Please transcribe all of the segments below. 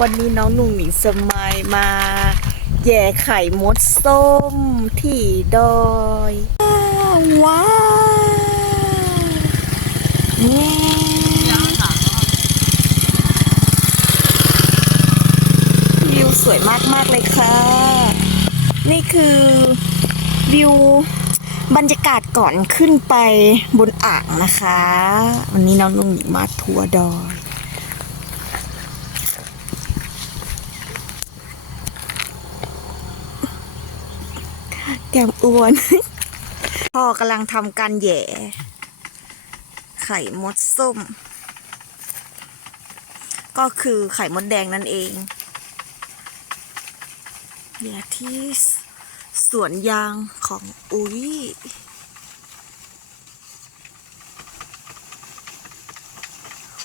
วันนี้น้องหนุ่งหนิงสมัยมา แย่ไข่มดส้มที่ดอยว้าววิวสวยมาก ๆ เลยค่ะ นี่คือวิวบรรยากาศก่อนขึ้นไปบนอ่างนะคะ วันนี้น้องนุ่งหนิงมาทัวร์ดอย แก้มอ้วน พ่อกำลังทำการแย่ ไข่มดส้ม ก็คือไข่มดแดงนั่นเองแย่ที่สวนยางของอุ้ย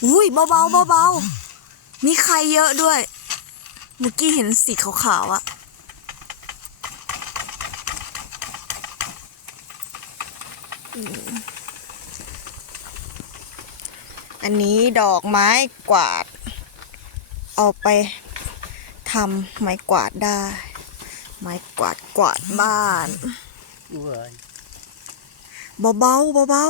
อุ้ยเบาๆเบาๆมีไข่เยอะด้วย เมื่อกี้เห็นสีขาวๆอะ อันนี้ดอกไม้กวาด เอาไปทำไม้กวาดได้ ไม้กวาดกวาดบ้านด้วยเบาๆเบา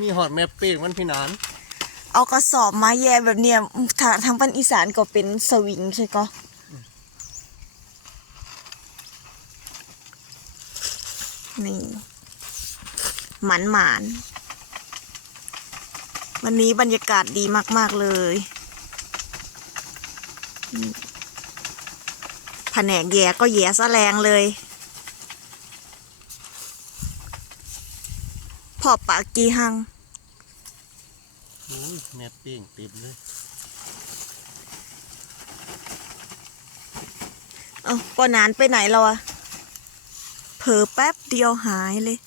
มีหอดแม่เป้งมันพี่นานๆเอากระสอบมาแย่แบบเนี้ยทางทางปันอีสานก็เป็นสวิงใช่ก็นี่ หมันหมานๆวันนี้บรรยากาศดีมาก ๆ เลยอืมแผนกแย่ก็แย่ซะแรงเลยพอปากกีหังโอ้ยแม่เป้งเต็มเลยเอ้าปอนานไปไหนแล้วอะเผลอแป๊บเดียวหายเลย